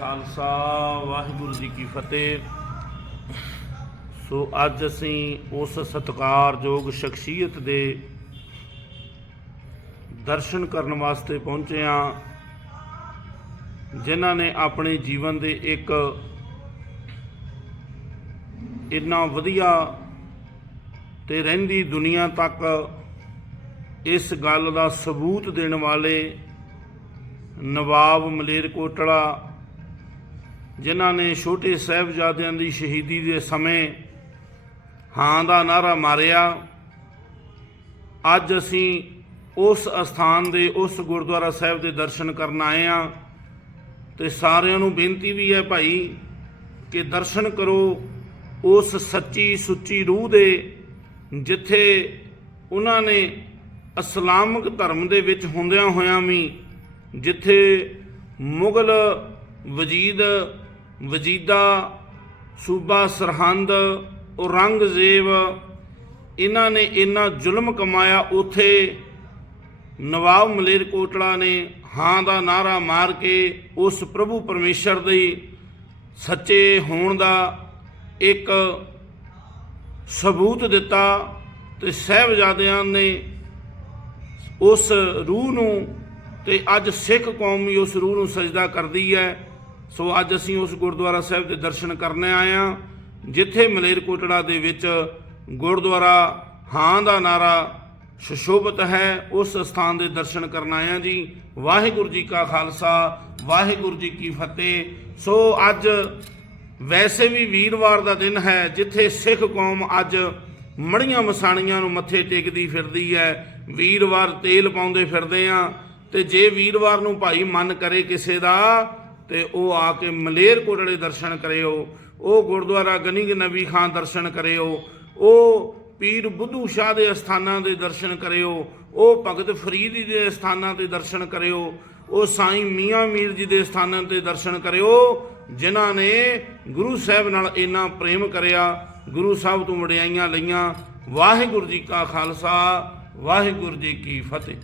ਖਾਲਸਾ, ਵਾਹਿਗੁਰੂ ਜੀ ਕੀ ਫਤਿਹ। ਸੋ ਅੱਜ ਅਸੀਂ ਉਸ ਸਤਿਕਾਰਯੋਗ ਸ਼ਖਸੀਅਤ ਦੇ ਦਰਸ਼ਨ ਕਰਨ ਵਾਸਤੇ ਪਹੁੰਚੇ ਹਾਂ। ਜਿਨ੍ਹਾਂ ਨੇ ਆਪਣੇ ਜੀਵਨ ਦੇ ਇੱਕ ਇੰਨਾ ਵਧੀਆ ਤੇ ਰਹਿੰਦੀ ਦੁਨੀਆ ਤੱਕ ਇਸ ਗੱਲ ਦਾ ਸਬੂਤ ਦੇਣ ਵਾਲੇ ਨਵਾਬ ਮਲੇਰਕੋਟਲਾ ਜਿਨ੍ਹਾਂ ਨੇ ਛੋਟੇ ਸਾਹਿਬਜ਼ਾਦਿਆਂ ਦੀ ਸ਼ਹੀਦੀ ਦੇ ਸਮੇਂ ਹਾਂ ਦਾ ਨਾਰਾ ਮਾਰਿਆ, ਅੱਜ ਅਸੀਂ ਉਸ ਅਸਥਾਨ ਦੇ, ਉਸ ਗੁਰਦੁਆਰਾ ਸਾਹਿਬ ਦੇ ਦਰਸ਼ਨ ਕਰਨ ਆਏ ਆ ਤੇ ਸਾਰਿਆਂ ਨੂੰ ਬੇਨਤੀ ਵੀ ਹੈ ਭਾਈ ਕਿ ਦਰਸ਼ਨ ਕਰੋ ਉਸ ਸੱਚੀ ਸੁੱਚੀ ਰੂਹ ਦੇ, ਜਿੱਥੇ ਉਹਨਾਂ ਨੇ ਇਸਲਾਮਿਕ ਧਰਮ ਦੇ ਵਿੱਚ ਹੁੰਦਿਆਂ ਹੋਇਆਂ ਵੀ ਜਿੱਥੇ ਮੁਗਲ ਵਜੀਦ, ਵਜੀਦਾ, ਸੂਬਾ ਸਰਹੰਦ, ਔਰੰਗਜ਼ੇਬ, ਇਹਨਾਂ ਨੇ ਇੰਨਾ ਜ਼ੁਲਮ ਕਮਾਇਆ, ਉਥੇ ਨਵਾਬ ਮਲੇਰਕੋਟਲਾ ਨੇ ਹਾਂ ਦਾ ਨਾਰਾ ਮਾਰ ਕੇ ਉਸ ਪ੍ਰਭੂ ਪਰਮੇਸ਼ਰ ਦੇ ਸੱਚੇ ਹੋਣ ਦਾ ਇੱਕ ਸਬੂਤ ਦਿੱਤਾ ਤੇ ਸਹਿਬਜ਼ਾਦਿਆਂ ਨੇ ਉਸ ਰੂਹ ਨੂੰ ਤੇ ਅੱਜ ਸਿੱਖ ਕੌਮ ਵੀ ਉਸ ਰੂਹ ਨੂੰ ਸਜਦਾ ਕਰਦੀ ਹੈ। ਸੋ ਅੱਜ ਅਸੀਂ ਉਸ ਗੁਰਦੁਆਰਾ ਸਾਹਿਬ ਦੇ ਦਰਸ਼ਨ ਕਰਨ ਆਏ ਹਾਂ, ਜਿੱਥੇ ਮਲੇਰਕੋਟੜਾ ਦੇ ਵਿੱਚ ਗੁਰਦੁਆਰਾ ਹਾਂ ਦਾ ਨਾਰਾ ਸੁਸ਼ੋਭਿਤ ਹੈ, ਉਸ ਸਥਾਨ ਦੇ ਦਰਸ਼ਨ ਕਰਨ ਆਇਆ ਜੀ। ਵਾਹਿਗੁਰੂ ਜੀ ਕਾ ਖਾਲਸਾ, ਵਾਹਿਗੁਰੂ ਜੀ ਕੀ ਫਤਿਹ। ਸੋ ਅੱਜ ਵੈਸੇ ਵੀ ਵੀਰਵਾਰ ਦਾ ਦਿਨ ਹੈ, ਜਿੱਥੇ ਸਿੱਖ ਕੌਮ ਅੱਜ ਮੜੀਆਂ ਮਸਾਣੀਆਂ ਨੂੰ ਮੱਥੇ ਟੇਕਦੀ ਫਿਰਦੀ ਹੈ। ਵੀਰਵਾਰ ਤੇਲ ਪਾਉਂਦੇ ਫਿਰਦੇ ਆ, ਤੇ ਜੇ ਵੀਰਵਾਰ ਨੂੰ ਭਾਈ ਮਨ ਕਰੇ ਕਿਸੇ ਦਾ, ਤੇ ਉਹ ਆ ਕੇ ਮਲੇਰ ਕੋਟੜੇ ਦਰਸ਼ਨ ਕਰਿਓ, ਉਹ ਗੁਰਦੁਆਰਾ ਗਨੀਗ ਨਬੀ ਖਾਨ ਦਰਸ਼ਨ ਕਰਿਓ। ਉਹ ਪੀਰ ਬੁੱਧੂ ਸ਼ਾਹ ਦੇ ਅਸਥਾਨਾਂ ਦੇ ਦਰਸ਼ਨ ਕਰਿਓ, ਉਹ ਭਗਤ ਫਰੀਦ ਜੀ ਦੇ ਅਸਥਾਨਾਂ ਤੇ ਦਰਸ਼ਨ ਕਰਿਓ, ਉਹ ਸਾਈਂ ਮੀਆਂ ਮੀਰ ਜੀ ਦੇ ਅਸਥਾਨਾਂ ਤੇ ਦਰਸ਼ਨ ਕਰਿਓ, ਜਿਨ੍ਹਾਂ ਨੇ ਗੁਰੂ ਸਾਹਿਬ ਨਾਲ ਇੰਨਾ ਪ੍ਰੇਮ ਕਰਿਆ, ਗੁਰੂ ਸਾਹਿਬ ਤੋਂ ਵਡਿਆਈਆਂ ਲਈਆਂ। ਵਾਹਿਗੁਰੂ ਜੀ ਕਾ ਖਾਲਸਾ, ਵਾਹਿਗੁਰੂ ਜੀ ਕੀ ਫਤਿਹ।